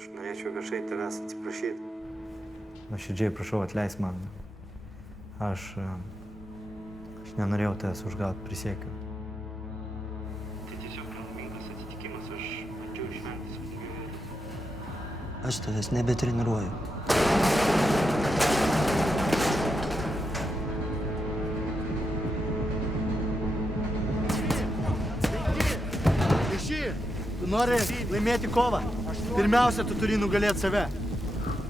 aš norėčiau viešai tavęs atsiprašyti. Nuoširdžiai prašau, atleisk man. Aš nenorėjau tavęs užgauti, prisiekiu. Tai tiesiog nelaimingas atsitikimas, aš bandžiau išvengti smūgių. Aš tavęs nebetreniruoju. Tu nori laimėti kovą. Pirmiausia, tu turi nugalėti save.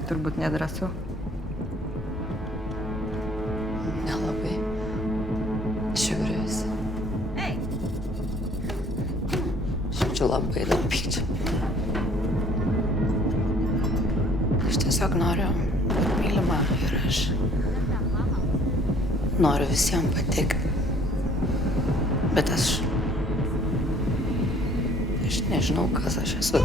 Turbūt nedrąsu. Nelabai. Žiūrėjusi. Šiaip labai daug pykčio. Aš tiesiog noriu būti mylima ir aš noriu visiems patikti. Bet aš nežinau, kas aš esu.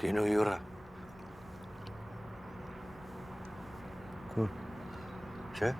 Kainų jūra. Kur? Čia?